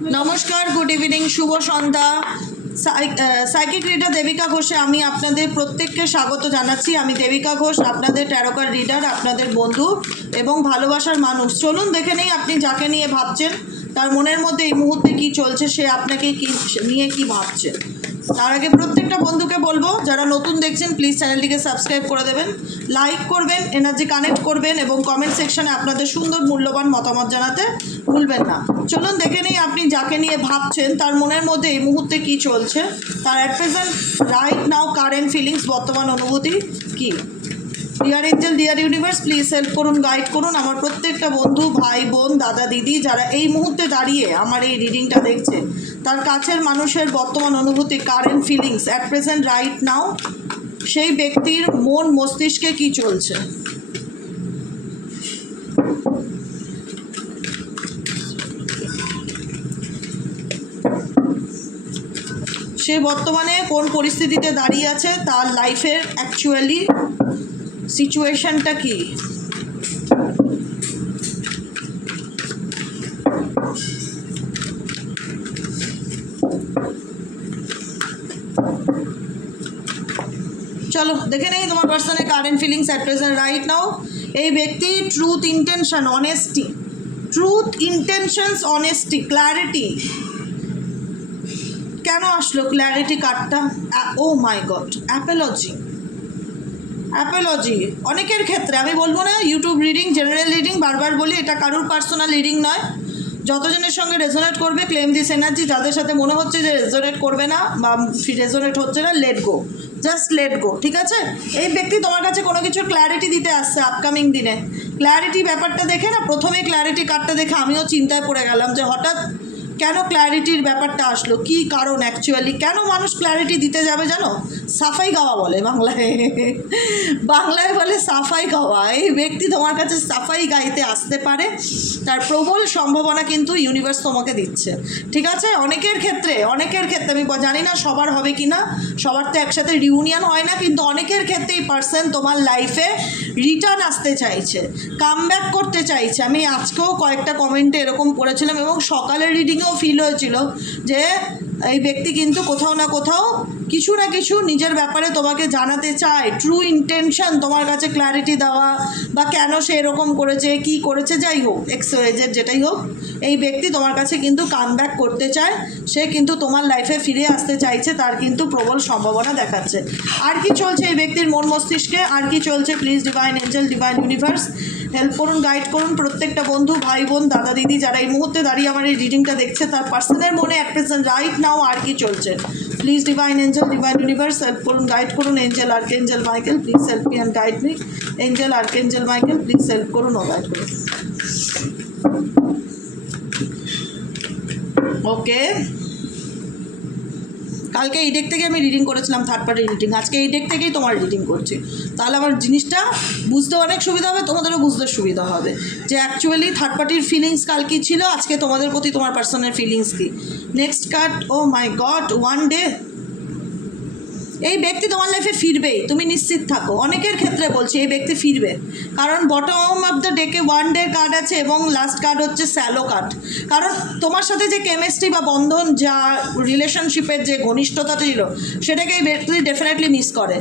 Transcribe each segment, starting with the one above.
নমস্কার good evening শুভ সন্ধ্যা। সাইকিক রিডার দেবিকা ঘোষে আমি আপনাদের প্রত্যেককে স্বাগত জানাচ্ছি। আমি দেবিকা ঘোষ, আপনাদের ট্যারোকার রিডার আপনাদের বন্ধু এবং ভালোবাসার মানুষ। চলুন দেখে নেই আপনি যাকে নিয়ে ভাবছেন, তার মনের মধ্যে এই মুহূর্তে কি চলছে, সে আপনাকে কি নিয়ে কি ভাবছে। তার আগে প্রত্যেকটা বন্ধুকে বলব, যারা নতুন দেখছেন প্লিজ চ্যানেলটিকে সাবস্ক্রাইব করে দেবেন লাইক করবেন এনার্জি কানেক্ট করবেন এবং কমেন্ট সেকশনে আপনাদের সুন্দর মূল্যবান মতামত জানাতে ভুলবেন না। চলুন দেখে নিই আপনি যাকে নিয়ে ভাবছেন, তার মনের মধ্যে এই মুহূর্তে কি চলছে, তার at present right now current feelings বর্তমান অনুভূতি কি? Dear angel dear universe please help করুন গাইড করুন। আমার প্রত্যেকটা বন্ধু, ভাই, বোন, দাদা, দিদি, যারা এই মুহূর্তে দাঁড়িয়ে আমার এই রিডিংটা দেখছে, তার কাছের মানুষের বর্তমান অনুভূতি current feelings at present right now সেই ব্যক্তির মন, মস্তিষ্কে কি চলছে? সে বর্তমানে কোন পরিস্থিতিতে দাঁড়িয়ে আছে? তার লাইফের অ্যাকচুয়ালি সিচুয়েশনটা কি? চলো, দেখে নেই তোমার পার্সনের current feelings at present right now এই ব্যক্তি truth intention honesty truth intentions honesty clarity কেন আসলো ক্ল্যারিটি কার্ডটা ও মাই গড অ্যাপোলজি অ্যাপোলজি অনেকের ক্ষেত্রে, আমি বলব না ইউটিউব রিডিং জেনারেল রিডিং বারবার বলি, এটা কারুর পার্সোনাল রিডিং নয়। যতজনের সঙ্গে রেজোনেট করবে ক্লেম দিস এনার্জি যাদের সাথে মনে হচ্ছে যে রেজোনেট করবে না, বা রেজোনেট হচ্ছে না let go just let go ঠিক আছে? এই ব্যক্তি তোমার কাছে কোনো কিছুর ক্ল্যারিটি দিতে আসছে আপকামিং দিনে। ক্ল্যারিটি ব্যাপারটা দেখে না, প্রথমে ক্ল্যারিটি কার্ডটা দেখে আমিও চিন্তায় পড়ে গেলাম যে হঠাৎ কেন ক্ল্যারিটির ব্যাপারটা আসলো, কি কারণ অ্যাকচুয়ালি কেন মানুষ ক্ল্যারিটি দিতে যাবে জানো? সাফাই গাওয়া বলে বাংলায়। বাংলায় বলে সাফাই গাওয়া। এই ব্যক্তি তোমার কাছে সাফাই গাইতে আসতে পারে, তার প্রবল সম্ভাবনা কিন্তু ইউনিভার্স তোমাকে দিচ্ছে। ঠিক আছে? অনেকের ক্ষেত্রে অনেকের ক্ষেত্রে, আমি জানি না সবার হবে কি না, সবার তো একসাথে রিউনিয়ন হয় না, কিন্তু অনেকের ক্ষেত্রে এই পার্সন তোমার লাইফে রিটার্ন আসতে চাইছে কাম ব্যাক করতে চাইছে। আমি আজকেও কয়েকটা কমেন্টে এরকম পড়েছিলাম এবং সকালের রিডিংয়েও ফিল হয়েছিল যে, এই ব্যক্তি কিন্তু কোথাও না কোথাও কিছু না কিছু নিজের ব্যাপারে তোমাকে জানাতে চায়। ট্রু ইন্টেনশন তোমার কাছে ক্ল্যারিটি দেওয়া বা কেন সে এরকম করেছে, কি করেছে, যাই হোক এক্স ওয়েজের যেটাই হোক, এই ব্যক্তি তোমার কাছে কিন্তু কাম ব্যাক করতে চায়। সে কিন্তু তোমার লাইফে ফিরে আসতে চাইছে, তার কিন্তু প্রবল সম্ভাবনা দেখাচ্ছে। আর কি চলছে এই ব্যক্তির মন মস্তিষ্কে? আর কি চলছে please divine angel divine universe help করুন গাইড করুন প্রত্যেকটা বন্ধু, ভাই, বোন, দাদা, দিদি যারা এই মুহূর্তে দাঁড়িয়ে আমার এই রিডিংটা দেখছে, তার পার্সনের মনে অ্যাট প্রেজেন্ট রাইট নাও আর কি চলছে। Please divine angel divine universe help করুন গাইড করুন angel archangel Michael please help me and guide me angel archangel Michael please help করুন ও গাইড করুন ওকে কালকে এই ডেক থেকে আমি রিডিং করেছিলাম থার্ড পার্টি রিডিং আজকে এই ডেক থেকেই তোমার রিডিং করছি। তাহলে আমার জিনিসটা বুঝতে অনেক সুবিধা হবে, তোমাদেরও বুঝতে সুবিধা হবে। যে অ্যাকচুয়ালি থার্ড পার্টির ফিলিংস কাল কী ছিল? আজকে তোমাদের প্রতি তোমার personal feelings key? Next card oh my god one day এই ব্যক্তি তোমার লাইফে ফিরবেই তুমি নিশ্চিত থাকো। অনেকের ক্ষেত্রে বলছি, এই ব্যক্তি ফিরবে। কারণ বটম অফ দ্য ডেকে ওয়ান ডে কার্ড আছে এবং লাস্ট কার্ড হচ্ছে স্যালো কার্ড কারণ তোমার সাথে যে কেমিস্ট্রি বা বন্ধন, যা রিলেশনশিপের যে ঘনিষ্ঠতা ছিল, সেটাকে এই ব্যক্তি ডেফিনেটলি মিস করে।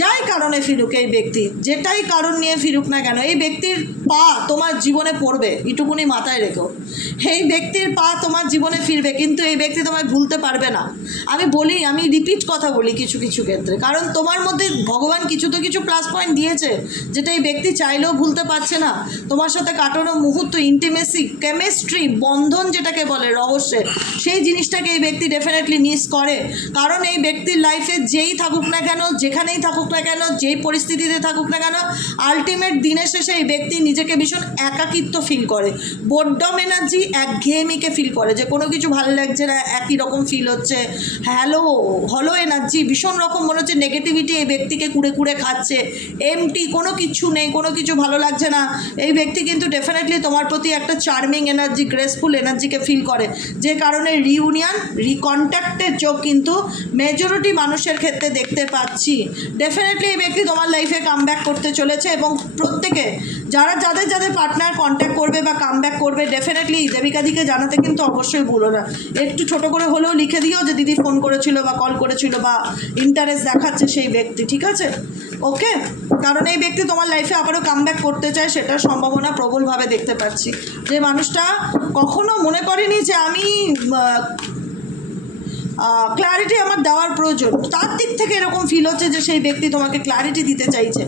যাই কারণে ফিরুক এই ব্যক্তি, যেটাই কারণ নিয়ে ফিরুক না কেন, এই ব্যক্তির পা তোমার জীবনে পড়বে, এটুকুনি মাথায় রেখো। এই ব্যক্তির পা তোমার জীবনে ফিরবে, কিন্তু এই ব্যক্তি তোমায় ভুলতে পারবে না। আমি বলি, আমি রিপিট কথা বলি কিছু কিছু ক্ষেত্রে। কারণ তোমার মধ্যে ভগবান কিছু তো কিছু প্লাস পয়েন্ট দিয়েছে, যেটা এই ব্যক্তি চাইলেও ভুলতে পারছে না। তোমার সাথে কাটানো মুহূর্ত ইন্টিমেসি কেমিস্ট্রি বন্ধন যেটাকে বলে রহস্যে, সেই জিনিসটাকে এই ব্যক্তি ডেফিনেটলি মিস করে। কারণ এই ব্যক্তির লাইফে যেই থাকুক না কেন, যেখানেই থাকুক না কেন, যেই পরিস্থিতিতে থাকুক না কেন আলটিমেট দিনের শেষে এই ব্যক্তি নিজেকে ভীষণ একাকিত্ব ফিল করে। বোর্ডম এনার্জি একঘেয়েমিকে ফিল করে যে কোনো কিছু ভালো লাগছে না, একই রকম ফিল হচ্ছে। হ্যালো হলো এনার্জি ভীষণ রকম মনে হচ্ছে নেগেটিভিটি এই ব্যক্তিকে কুড়ে কুড়ে খাচ্ছে। এমটি কোনো কিছু নেই, কোনো কিছু ভালো লাগছে না। এই ব্যক্তি কিন্তু ডেফিনেটলি তোমার প্রতি একটা চার্মিং এনার্জি গ্রেসফুল এনার্জিকে ফিল করে। যে কারণে রিউনিয়ন রিকন্ট্যাক্টের চোখ কিন্তু মেজরিটি মানুষের ক্ষেত্রে দেখতে পাচ্ছি। ডেফিনেটলি এই ব্যক্তি তোমার লাইফে কাম করতে চলেছে এবং প্রত্যেকে যারা যাদের যাদের পার্টনার কন্ট্যাক্ট করবে বা কাম ব্যাক করবে ডেফিনেটলি দেবিকাদিকে জানাতে কিন্তু অবশ্যই ভুলো না। একটু ছোট করে হলেও লিখে দিও যে দিদি ফোন করেছিল বা কল করেছিল বা ইন্টারেস্ট দেখাচ্ছে সেই ব্যক্তি, ঠিক আছে? ওকে কারণ এই ব্যক্তি তোমার লাইফে আবারও কাম ব্যাক করতে চায়, সেটার সম্ভাবনা প্রবলভাবে দেখতে পাচ্ছি। যে মানুষটা কখনো মনে করেনি যে আমি ক্ল্যারিটি আমার দেওয়ার প্রয়োজন। তার দিক থেকে এরকম ফিল হচ্ছে যে সেই ব্যক্তি তোমাকে ক্ল্যারিটি দিতে চাইছে।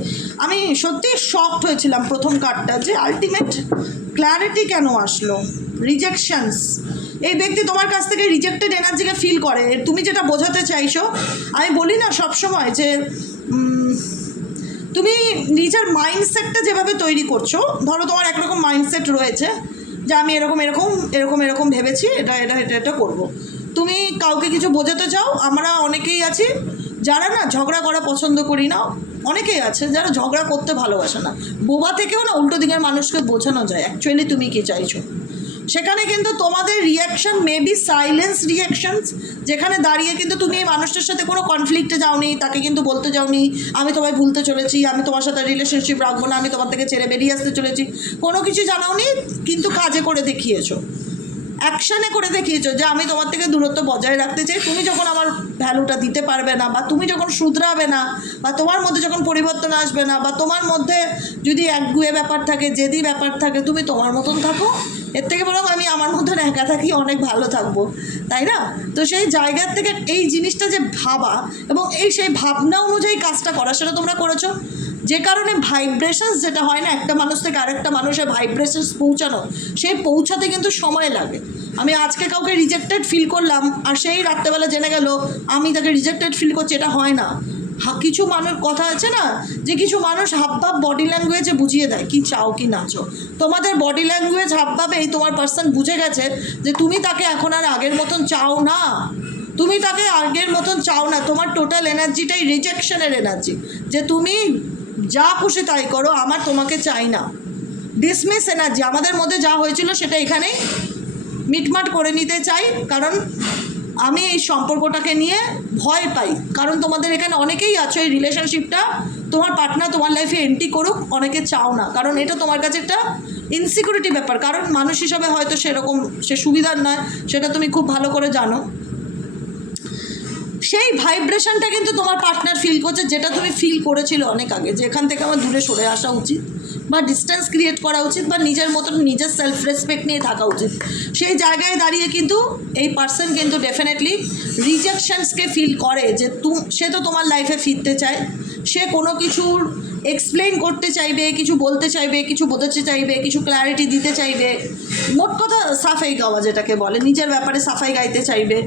আমি সত্যি শকড হয়েছিলাম প্রথম কার্ডটা যে আলটিমেট ক্ল্যারিটি কেন আসলো? রিজেকশনস এই ব্যক্তি তোমার কাছ থেকে রিজেক্টেড এনার্জিকে ফিল করে। তুমি যেটা বোঝাতে চাইছো, আমি বলি না সবসময় যে তুমি নিজের মাইন্ডসেটটা যেভাবে তৈরি করছ, ধরো তোমার একরকম মাইন্ডসেট রয়েছে যে আমি এরকম এরকম এরকম এরকম ভেবেছি, এটা এটা এটা এটা করব। তুমি কাউকে কিছু বোঝাতে চাও? আমরা অনেকেই আছি যারা না ঝগড়া করা পছন্দ করি না। অনেকেই আছে যারা ঝগড়া করতে ভালোবাসে না। বোবা থেকেও না উল্টো দিকের মানুষকে বোঝানো যায়। অ্যাকচুয়ালি তুমি কি চাইছো? সেখানে কিন্তু তোমাদের রিয়াকশন মেবি সাইলেন্স রিয়াকশনস যেখানে দাঁড়িয়ে কিন্তু তুমি এই মানুষটার সাথে কোনো কনফ্লিক্টে যাওনি, তাকে কিন্তু বলতে যাওনি, আমি তোমায় ভুলতে চলেছি, আমি তোমার সাথে রিলেশনশিপ রাখব না, আমি তোমার থেকে ছেড়ে বেরিয়ে আসতে চলেছি। কোনো কিছু জানাওনি, কিন্তু কাজে করে দেখিয়েছো। অ্যাকশানে করে দেখিয়েছো যে আমি তোমার থেকে দূরত্ব বজায় রাখতে চাই। তুমি যখন আমার ভ্যালুটা দিতে পারবে না বা তুমি যখন শুধরাবে না বা তোমার মধ্যে যখন পরিবর্তন আসবে না বা তোমার মধ্যে যদি একগুয়ে ব্যাপার থাকে যেদি ব্যাপার থাকে, তুমি তোমার মতন থাকো। এর থেকে বরং আমি আমার মতন একা থাকি, অনেক ভালো থাকব। তাই না? তো সেই জায়গার থেকে এই জিনিসটা যে ভাবা এবং এই সেই ভাবনা অনুযায়ী কাজটা করা, সেটা তোমরা করেছ? যে কারণে ভাইব্রেশনস যেটা হয় না, একটা মানুষ থেকে আরেকটা মানুষের ভাইব্রেশনস পৌঁছানো, সেই পৌঁছাতে কিন্তু সময় লাগে। আমি আজকে কাউকে রিজেক্টেড ফিল করলাম, আর সেই রাত্রেবেলা জেনে গেল, আমি তাকে রিজেক্টেড ফিল করছি, এটা হয় না। কিছু মানুষ, কথা আছে না, যে কিছু মানুষ হাবভাব বডি ল্যাঙ্গুয়েজে বুঝিয়ে দেয়, কি চাও, কি না নাচো তোমাদের বডি ল্যাঙ্গুয়েজ হাবভাবেই তোমার পার্সন বুঝে গেছে যে তুমি তাকে এখন আর আগের মতন চাও না। তুমি তাকে আগের মতন চাও না, তোমার টোটাল এনার্জিটাই রিজেকশনের এনার্জি যে তুমি যা খুশি তাই করো, আমার তোমাকে চাই না। ডিসমিস এনার্জি আমাদের মধ্যে যা হয়েছিল সেটা এখানেই মিটমাট করে নিতে চাই, কারণ আমি এই সম্পর্কটাকে নিয়ে ভয় পাই। কারণ তোমাদের এখানে অনেকেই আছো এই রিলেশনশিপটা তোমার পার্টনার তোমার লাইফে এন্ট্রি করুক, অনেকে চাও না। কারণ এটা তোমার কাছে একটা ইনসিকিউরিটি ব্যাপার। কারণ মানুষ হিসাবে হয়তো সেরকম, সে সুবিধার নয়, সেটা তুমি খুব ভালো করে জানো। সেই ভাইব্রেশনটা কিন্তু তোমার পার্টনার ফিল করছে, যেটা তুমি ফিল করেছিল অনেক আগে যে এখান থেকে আমার দূরে সরে আসা উচিত বা ডিস্টেন্স ক্রিয়েট করা উচিত বা নিজের মতন নিজের সেলফ রেসপেক্ট নিয়ে থাকা উচিত। সেই জায়গায় দাঁড়িয়ে কিন্তু এই পার্সন কিন্তু ডেফিনেটলি রিজেকশনসকে ফিল করে যে তুম সে তো তোমার লাইফে ফিরতে চায়। সে কোনো কিছুর এক্সপ্লেন করতে চাইবে, কিছু বলতে চাইবে, কিছু বোঝাতে চাইবে, কিছু ক্ল্যারিটি দিতে চাইবে। মোট কথা সাফাই গাওয়া যেটাকে বলে, নিজের ব্যাপারে সাফাই গাইতে চাইবে।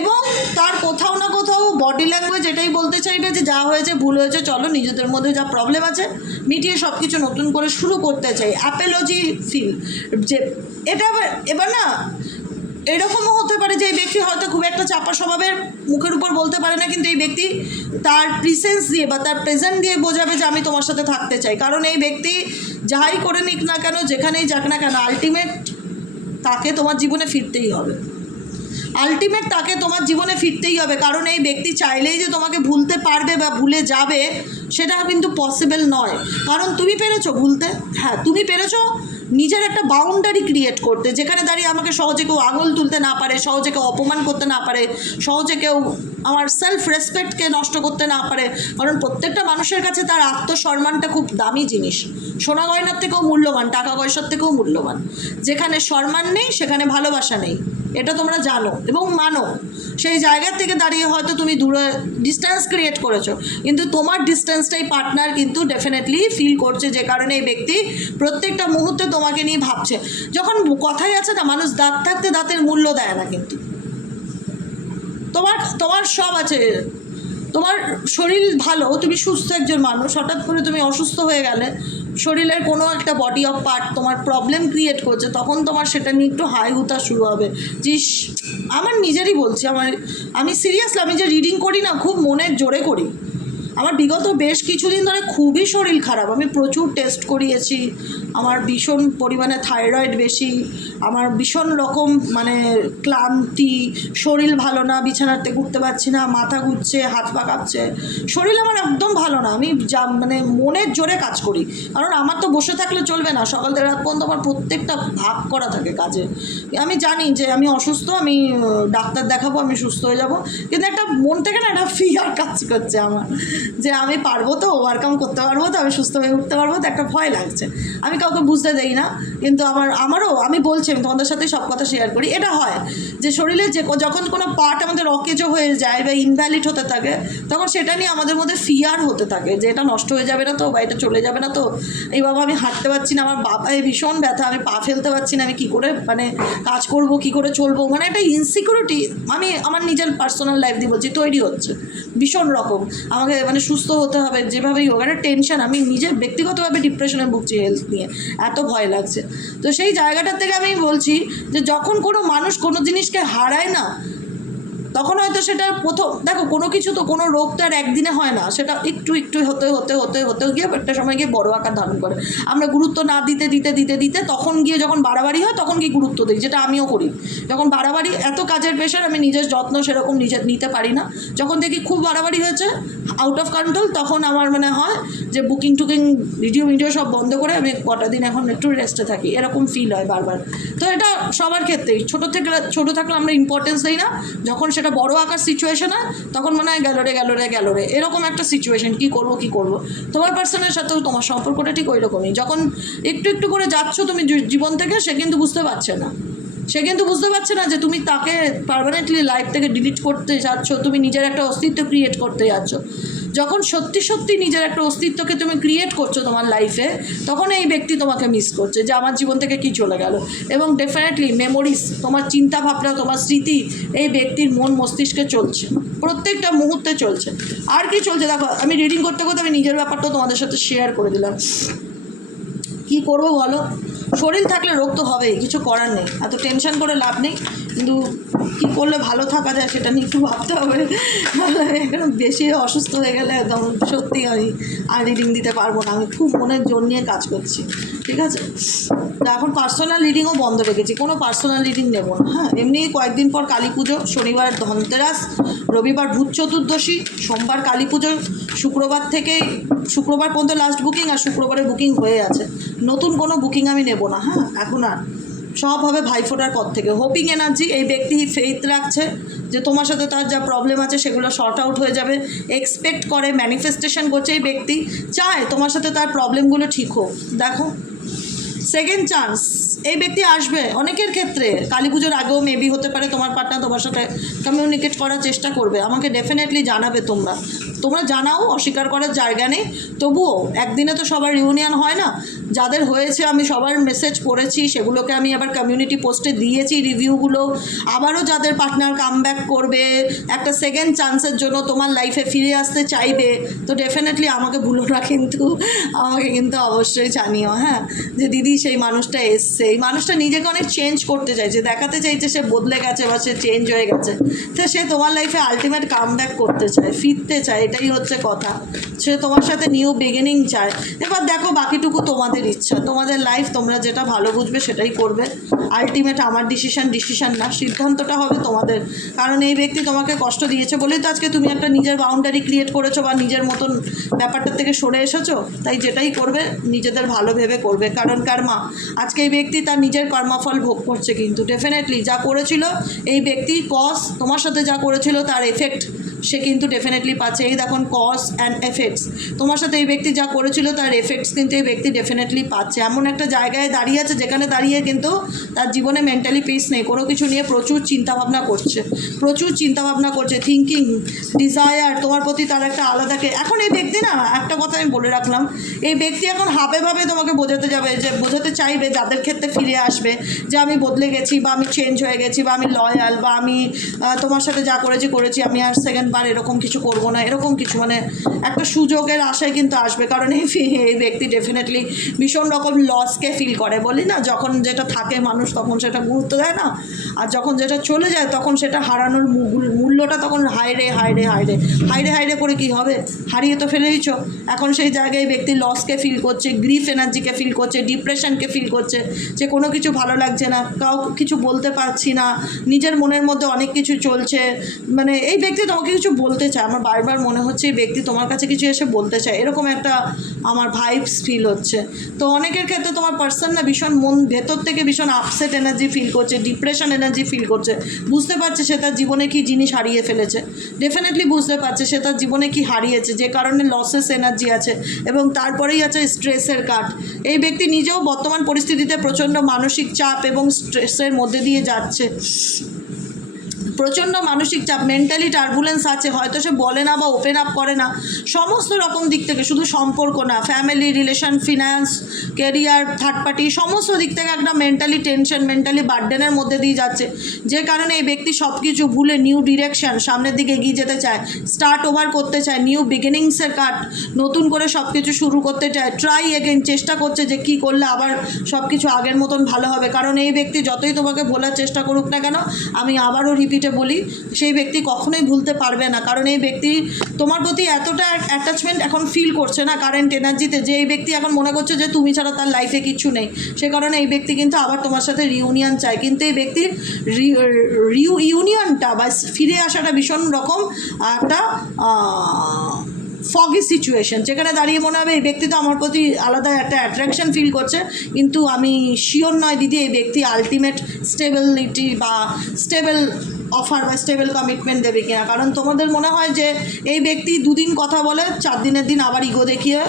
এবং তার কোথাও না কোথাও বডি ল্যাঙ্গুয়েজ এটাই বলতে চাইবে যে যা হয়েছে ভুল হয়েছে, চলো নিজেদের মধ্যে যা প্রবলেম আছে মিটিয়ে সব কিছু নতুন করে শুরু করতে চাই। অ্যাপেলজি ফিল যে এটা এবার এবার না, এরকমও হতে পারে যে এই ব্যক্তি হয়তো খুব একটা চাপা স্বভাবের মুখের উপর বলতে পারে না, কিন্তু এই ব্যক্তি তার প্রিসেন্স দিয়ে বা তার প্রেজেন্ট দিয়ে বোঝাবে যে আমি তোমার সাথে থাকতে চাই। কারণ এই ব্যক্তি যাই করে নিক না কেন, যেখানেই যাক না কেন আলটিমেট তাকে তোমার জীবনে ফিরতেই হবে। আলটিমেট তাকে তোমার জীবনে ফিরতেই হবে। কারণ এই ব্যক্তি চাইলেই যে তোমাকে ভুলতে পারবে বা ভুলে যাবে, সেটা কিন্তু পসিবল নয়। কারণ তুমি পেরেছ ভুলতে। হ্যাঁ তুমি পেরেছ নিজের একটা বাউন্ডারি ক্রিয়েট করতে। যেখানে দাঁড়িয়ে আমাকে সহজে কেউ আঙুল তুলতে না পারে, সহজে কেউ অপমান করতে না পারে, সহজে কেউ আমার সেলফ রেসপেক্টকে নষ্ট করতে না পারে। কারণ প্রত্যেকটা মানুষের কাছে তার আত্মসম্মানটা খুব দামি জিনিস। সোনা গয়নার থেকেও মূল্যবান, টাকা পয়সার থেকেও মূল্যবান। যেখানে সম্মান নেই, সেখানে ভালোবাসা নেই। এটা তোমরা জানো এবং মানো। সেই জায়গার থেকে দাঁড়িয়ে হয়তো তুমি দূরে ডিস্টেন্স ক্রিয়েট করেছ। কিন্তু তোমার ডিস্টেন্সটাই পার্টনার কিন্তু ডেফিনেটলি ফিল করছে যে কারণে এই ব্যক্তি প্রত্যেকটা মুহূর্তে তোমাকে নিয়ে ভাবছে। যখন কথাই আছে না, মানুষ দাঁত থাকতে দাঁতের মূল্য দেয় না কিন্তু। তোমার তোমার সব আছে। তোমার শরীর ভালো, তুমি সুস্থ একজন মানুষ, হঠাৎ করে তুমি অসুস্থ হয়ে গেলে শরীরের কোনো একটা বডি অফ পার্ট তোমার প্রবলেম ক্রিয়েট করছে, তখন তোমার সেটা নিয়ে একটু হাই হুতা শুরু হবে। জিস, আমার নিজেরই বলছি, আমার, আমি সিরিয়াসলি আমি যে রিডিং করি না, খুব মনের জোরে করি। আমার বিগত বেশ কিছুদিন ধরে খুবই শরীর খারাপ, আমি প্রচুর টেস্ট করিয়েছি আমার ভীষণ পরিমাণে থাইরয়েড বেশি, আমার ভীষণ রকম মানে ক্লান্তি, শরীর ভালো না বিছানাতে ঘুরতে পারছি না, মাথা ঘুরছে, হাত পা কাঁপছে। শরীর আমার একদম ভালো না, আমি যা মানে মনের জোরে কাজ করি। কারণ আমার তো বসে থাকলে চলবে না সকাল থেকে রাত পর্যন্ত আমার প্রত্যেকটা ভাগ করা থাকে কাজে। আমি জানি যে আমি অসুস্থ, আমি ডাক্তার দেখাবো, আমি সুস্থ হয়ে যাব। কিন্তু একটা মন থেকে না একটা ফিয়ার কাজ করছে আমার, যে আমি পারব তো ওভারকাম করতে পারব তো, আমি সুস্থ হয়ে উঠতে পারব তো, একটা ভয় লাগছে। আমি কাউকে বুঝতে দেই না, কিন্তু আমার, আমারও, আমি বলছি, আমি তোমাদের সাথে সব কথা শেয়ার করি। এটা হয় যে শরীরে যে যখন কোনো পার্ট আমাদের অকেজো হয়ে যায় বা ইনভ্যালিড হতে থাকে, তখন সেটা নিয়ে আমাদের মধ্যে ফিয়ার হতে থাকে যে এটা নষ্ট হয়ে যাবে না তো বা এটা চলে যাবে না তো। এই বাবা, আমি হাঁটতে পারছি না, আমার বাবায় ভীষণ ব্যথা, আমি পা ফেলতে পারছি না, আমি কী করে মানে কাজ করব, কী করে চলবো? মানে একটা ইনসিকিউরিটি আমি আমার নিজের পার্সোনাল লাইফ দিয়ে বলছি, তৈরি হচ্ছে। ভীষণ রকম। আমাকে মানে সুস্থ হতে হবে, যেভাবেই হোক, একটা টেনশন আমি নিজে ব্যক্তিগতভাবে ডিপ্রেশনে ভুগছি হেলথ নিয়ে। এত ভয় লাগছে। তো সেই জায়গাটার থেকে আমি বলছি যে যখন কোনো মানুষ কোনো জিনিসকে হারায় না তখন হয়তো সেটা প্রথম, দেখো কোনো কিছু তো কোনো রোগ তো আর একদিনে হয় না। সেটা একটু একটু হতে হতে হতে হতে গিয়ে একটা সময় গিয়ে বড় আকার ধারণ করে। আমরা গুরুত্ব না দিতে দিতে দিতে দিতে তখন গিয়ে যখন বাড়াবাড়ি হয় তখন গিয়ে গুরুত্ব দিই, যেটা আমিও করি। যখন বাড়াবাড়ি, এত কাজের প্রেশার আমি নিজের যত্ন সেরকম নিজে নিতে পারি না। যখন দেখি খুব বাড়াবাড়ি হয়েছে আউট অফ কন্ট্রোল তখন আমার মানে হয় যে বুকিং টুকিং ভিডিও ভিডিও সব বন্ধ করে আমি কটা দিন এখন একটু রেস্টে থাকি। এরকম ফিল হয় বারবার। তো এটা সবার ক্ষেত্রেই। ছোটো থেকে, ছোটো থাকলে আমরা ইম্পর্টেন্স দিই না। যখন সেটা বড় আকার সিচুয়েশন তখন মনে হয় গেল রে গেল রে গেল রে। এরকম একটা সিচুয়েশন কী করব কী করব? তোমার পার্সনের সাথেও তোমার সম্পর্কটা ঠিক ওই রকমই যখন একটু একটু করে যাচ্ছ তুমি জীবন থেকে, সে কিন্তু বুঝতে পারছে না। সে কিন্তু বুঝতে পারছে না যে তুমি তাকে পারমানেন্টলি লাইফ থেকে ডিলিট করতে যাচ্ছ, তুমি নিজের একটা অস্তিত্ব ক্রিয়েট করতে যাচ্ছ। যখন সত্যি সত্যি নিজের একটা অস্তিত্বকে তুমি ক্রিয়েট করছ তোমার লাইফে তখন এই ব্যক্তি তোমাকে মিস করছে যে আমার জীবন থেকে কি চলে গেল। এবং ডেফিনেটলি মেমোরিজ তোমার চিন্তা ভাবনা তোমার স্মৃতি, এই ব্যক্তির মন মস্তিষ্কে চলছে। প্রত্যেকটা মুহূর্তে চলছে। আর কি চলছে? দেখো, আমি রিডিং করতে করতে আমি নিজের ব্যাপারটাও তোমাদের সাথে শেয়ার করে দিলাম। কি করব বলো? শরীর থাকলে রোগ তো হবেই, কিছু করার নেই। এত টেনশন করে লাভ নেই। কিন্তু কী করলে ভালো থাকা যায় সেটা নিয়ে একটু ভাবতে হবে। এখন বেশি অসুস্থ হয়ে গেলে একদম সত্যি আমি আর রিডিং দিতে পারব না। আমি খুব মনের জোর নিয়ে কাজ করছি, ঠিক আছে? এখন পার্সোনাল রিডিংও বন্ধ রেখেছি, কোনো পার্সোনাল রিডিং নেব না। হ্যাঁ এমনি কয়েকদিন পর কালী পুজো, শনিবার ধনতেরাস, রবিবার ভূত চতুর্দশী, সোমবার কালী পুজো, শুক্রবার থেকে, শুক্রবার পর্যন্ত লাস্ট বুকিং আর শুক্রবারে বুকিং হয়ে আছে। নতুন কোনো বুকিং আমি নেব না হ্যাঁ? এখন আর। সব হবে ভাইফোঁটার পর থেকে। হোপিং এনার্জি এই ব্যক্তি ফেইথ রাখছে যে তোমার সাথে তার যা প্রবলেম আছে সেগুলো শর্ট আউট হয়ে যাবে। এক্সপেক্ট করে ম্যানিফেস্টেশন করছে এই ব্যক্তি। চায় তোমার সাথে তার প্রবলেমগুলো ঠিক হোক। দেখো সেকেন্ড চান্স এই ব্যক্তি আসবে অনেকের ক্ষেত্রে। কালী পুজোর আগেও মেবি হতে পারে তোমার পার্টনার তোমার সাথে কমিউনিকেট করার চেষ্টা করবে। আমাকে ডেফিনেটলি জানাবে তোমরা। তোমরা জানাও, অস্বীকার করার জায়গা নেই। তবুও একদিনে তো সবার ইউনিয়ন হয় না। যাদের হয়েছে, আমি সবার মেসেজ পড়েছি, সেগুলোকে আমি আবার কমিউনিটি পোস্টে দিয়েছি রিভিউগুলো আবারও যাদের পার্টনার কাম করবে, একটা সেকেন্ড চান্সের জন্য তোমার লাইফে ফিরে আসতে চাইবে, তো ডেফিনেটলি আমাকে ভুলো না কিন্তু, আমাকে কিন্তু অবশ্যই জানিও হ্যাঁ? যে দিদি সেই মানুষটা এসছে, এই মানুষটা নিজেকে অনেক চেঞ্জ করতে চাইছে, দেখাতে চাইছে সে বদলে গেছে বা সে চেঞ্জ হয়ে গেছে। তো সে তোমার লাইফে আলটিমেট কাম করতে চায়, ফিরতে চায়, এটাই হচ্ছে কথা। সে তোমার সাথে নিউ বিগিনিং চায়। এবার দেখো বাকিটুকু তোমাদের ইচ্ছা, তোমাদের লাইফ তোমরা যেটা ভালো বুঝবে সেটাই করবে। আলটিমেট আমার ডিসিশান ডিসিশান না, সিদ্ধান্তটা হবে তোমাদের। কারণ এই ব্যক্তি তোমাকে কষ্ট দিয়েছে বলেই তো আজকে তুমি একটা নিজের বাউন্ডারি ক্রিয়েট করেছ বা নিজের মতন ব্যাপারটার থেকে সরে এসেছ। তাই যেটাই করবে, নিজেদের ভালো ভেবে করবে। কারণ কর্মা আজকে এই ব্যক্তি তার নিজের কর্মাফল ভোগ করছে কিন্তু। ডেফিনেটলি যা করেছিল, এই ব্যক্তি কস তোমার সাথে যা করেছিল তার এফেক্ট সে কিন্তু ডেফিনেটলি পাচ্ছে। এই দেখুন কজ অ্যান্ড এফেক্টস তোমার সাথে এই ব্যক্তি যা করেছিল, তার এফেক্টস কিন্তু এই ব্যক্তি ডেফিনেটলি পাচ্ছে। এমন একটা জায়গায় দাঁড়িয়ে আছে, যেখানে দাঁড়িয়ে কিন্তু তার জীবনে মেন্টালি পিস নেই। কোনো কিছু নিয়ে প্রচুর চিন্তাভাবনা করছে। প্রচুর চিন্তাভাবনা করছে। থিঙ্কিং ডিজায়ার তোমার প্রতি তার একটা আলাদা এখন এই ব্যক্তি না, একটা কথা আমি বলে রাখলাম। এই ব্যক্তি এখন হাবে ভাবে তোমাকে বোঝাতে যাবে, যে বোঝাতে চাইবে যাদের ক্ষেত্রে ফিরে আসবে, যে আমি বদলে গেছি, বা আমি চেঞ্জ হয়ে গেছি, বা আমি লয়াল বা আমি তোমার সাথে যা করেছি করেছি, আমি আর সেকেন্ড বার এরকম কিছু করব না, এরকম কিছু মানে একটা সুযোগের আশায় কিন্তু আসবে। কারণ এই ব্যক্তি ডেফিনেটলি ভীষণ রকম লসকে ফিল করে, বলি না? যখন যেটা থাকে মানুষ তখন সেটা গুরুত্ব দেয় না? আর যখন যেটা চলে যায় তখন সেটা হারানোর মূল্যটা তখন হাইরে হাইরে হাইরে হাইরে হাইরে করে কি হবে? হারিয়ে তো ফেলে দিচ্ছ এখন সেই জায়গায় ব্যক্তি লসকে ফিল করছে গ্রিফ এনার্জিকে ফিল করছে ডিপ্রেশনকে ফিল করছে যে কোনো কিছু ভালো লাগছে না, কাউ কিছু বলতে পারছি না, নিজের মনের মধ্যে অনেক কিছু চলছে মানে এই ব্যক্তি তোমাকে কিছু বলতে চায়, আমার বারবার মনে হচ্ছে এই ব্যক্তি তোমার কাছে কিছু এসে বলতে চায়। এরকম একটা আমার ভাইবস ফিল হচ্ছে। তো অনেকের ক্ষেত্রে তোমার পার্সন না ভীষণ মন ভেতর থেকে ভীষণ আপসেট এনার্জি ফিল করছে ডিপ্রেশন এনার্জি ফিল করছে। বুঝতে পারছে সে তার জীবনে কি জিনিস হারিয়ে ফেলেছে। ডেফিনেটলি বুঝতে পারছে সে তার জীবনে কি হারিয়েছে, যে কারণে লসেস এনার্জি আছে এবং তারপরেই আছে স্ট্রেসের কাট এই ব্যক্তি নিজেও বর্তমান পরিস্থিতিতে প্রচণ্ড মানসিক চাপ এবং স্ট্রেসের মধ্যে দিয়ে যাচ্ছে। প্রচণ্ড মানসিক চাপ মেন্টালি টার্বুলেন্স আছে, হয়তো সে বলে না বা ওপেন আপ করে না। সমস্ত রকম দিক থেকে, শুধু সম্পর্ক না family relation finance career third party সমস্ত দিক থেকে একটা মেন্টালি টেনশন মেন্টালি বার্ডেনের মধ্যে দিয়ে যাচ্ছে। যে কারণে এই ব্যক্তি সব কিছু ভুলে নিউ ডিরেকশন সামনের দিকে এগিয়ে যেতে চায় স্টার্ট ওভার করতে চায় নিউ বিগিনিংসের কাট নতুন করে সব কিছু শুরু করতে চায় ট্রাই এগেন চেষ্টা করছে যে কী করলে আবার সব কিছু আগের মতন ভালো হবে। কারণ এই ব্যক্তি যতই তোমাকে বলার চেষ্টা করুক না কেন, আমি আবারও রিপিটে বলি, সেই ব্যক্তি কখনোই ভুলতে পারবে না। কারণ এই ব্যক্তি তোমার প্রতি এতটা অ্যাটাচমেন্ট এখন ফিল করছে না কারেন্ট এনার্জিতে যে এই ব্যক্তি এখন মনে করছে যে তুমি ছাড়া তার লাইফে কিছু নেই। সে কারণে এই ব্যক্তি কিন্তু আবার তোমার সাথে রিউনিয়ন চায়। কিন্তু এই ব্যক্তির রিউ ইউনিয়নটা বা ফিরে আসাটা ভীষণ রকম একটা ফগি সিচুয়েশন যেখানে দাঁড়িয়ে মনে হবে, এই ব্যক্তি তো আমার প্রতি আলাদা একটা অ্যাট্রাকশন ফিল করছে। কিন্তু আমি শিওর নয় দিদি, এই ব্যক্তি আলটিমেট স্টেবিলিটি বা স্টেবল অফার বা স্টেবল কমিটমেন্ট দেবে কিনা। কারণ তোমাদের মনে হয় যে এই ব্যক্তি দুদিন কথা বলে, চার দিনের দিন আবার ইগো দেখিয়ে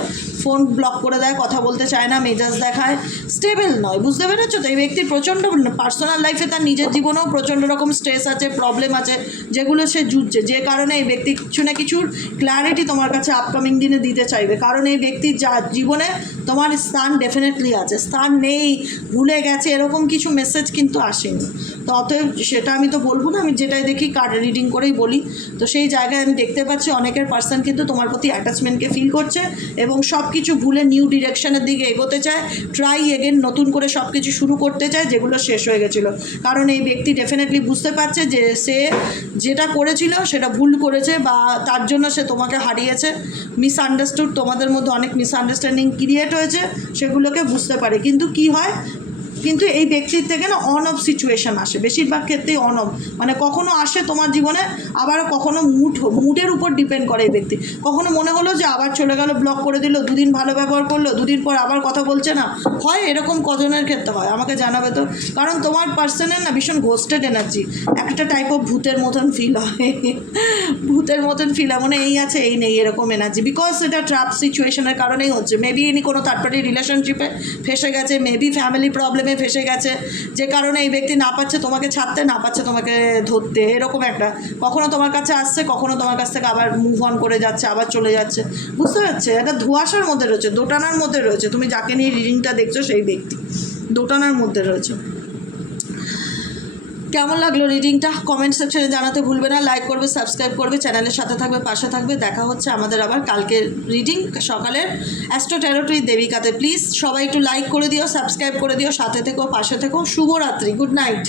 ফোন ব্লক করে দেয়, কথা বলতে চায় না, মেজাজ দেখায়। স্টেবল নয়, বুঝতে পেরেছ তো? এই ব্যক্তির প্রচণ্ড পার্সোনাল লাইফে তার নিজের জীবনেও প্রচণ্ড রকম স্ট্রেস আছে প্রবলেম আছে, যেগুলো সে জুঝছে যে কারণে এই ব্যক্তি কিছু না কিছুর ক্ল্যারিটি তোমার কাছে আপকামিং দিনে দিতে চাইবে। কারণ এই ব্যক্তির যা জীবনে তোমার স্থান ডেফিনেটলি আছে। স্থান নেই, ভুলে গেছে, এরকম কিছু মেসেজ কিন্তু আসেনি। তো অতএব সেটা আমি তো বলব না, আমি যেটাই দেখি কার্ড রিডিং করেই বলি। তো সেই জায়গায় আমি দেখতে পাচ্ছি অনেকের পার্সন কিন্তু তোমার প্রতি অ্যাটাচমেন্টকে ফিল করছে এবং সব কিছু ভুলে নিউ ডিরেকশনের দিকে এগোতে চায় ট্রাই এগেন নতুন করে সব কিছু শুরু করতে চায়, যেগুলো শেষ হয়ে গেছিল। কারণ এই ব্যক্তি ডেফিনেটলি বুঝতে পারছে যে সে যেটা করেছিল সেটা ভুল করেছে বা তার জন্য সে তোমাকে হারিয়েছে। মিসআন্ডারস্টুড তোমাদের মধ্যে অনেক মিসআন্ডারস্ট্যান্ডিং ক্রিয়েট হয়েছে, সেগুলোকে বুঝতে পারে। কিন্তু কি হয়? কিন্তু এই ব্যক্তির থেকে না অন অফ সিচুয়েশন আসে। বেশিরভাগ ক্ষেত্রেই অন অফ মানে কখনো আসে তোমার জীবনে আবার কখনো মুড মুডের উপর ডিপেন্ড করে এই ব্যক্তি। কখনো মনে হলো যে আবার চলে গেল ব্লক করে দিল, দুদিন ভালো ব্যবহার করল, দুদিন পর আবার কথা বলছে না? হয় এরকম কজনের ক্ষেত্রে হয়, আমাকে জানাবে তো। কারণ তোমার পার্সনের না ভীষণ ঘোস্টেড এনার্জি একটা টাইপ অফ ভূতের মতন ফিল হয়। ভূতের মতন ফিল হয় মানে এই আছে, এই নেই, এরকম এনার্জি বিকজ এটা ট্রাপ সিচুয়েশনের কারণেই হচ্ছে। মেবি ইনি কোনো থার্ড পার্টি রিলেশনশিপে ফেসে গেছে মেবি ফ্যামিলি প্রবলেমে ফেসে গেছে। যে কারণে এই ব্যক্তি না পাচ্ছে তোমাকে ছাড়তে, না পাচ্ছে তোমাকে ধরতে। এরকম একটা। কখনো তোমার কাছে আসছে, কখনো তোমার কাছ থেকে আবার মুভ অন করে যাচ্ছে, আবার চলে যাচ্ছে। বুঝতে পারছে? একটা ধোঁয়াশার মধ্যে রয়েছে, দোটানার মধ্যে রয়েছে। তুমি যাকে নিয়ে রিডিংটা দেখছ সেই ব্যক্তি। দোটানার মধ্যে রয়েছে। কেমন লাগল রিডিংটা কমেন্ট সেকশনে জানাতে ভুলবে না লাইক করবে সাবস্ক্রাইব করবে চ্যানেলের সাথে থাকবে, পাশে থাকবে, দেখা হচ্ছে আমাদের আবার কালকের রিডিং সকালের অ্যাস্ট্রো টেরোটরি দেবিকাতে। প্লিজ সবাই একটু লাইক করে দিও সাবস্ক্রাইব করে দিও, সাথে থেকো, পাশে থেকো, শুভরাত্রি গুড নাইট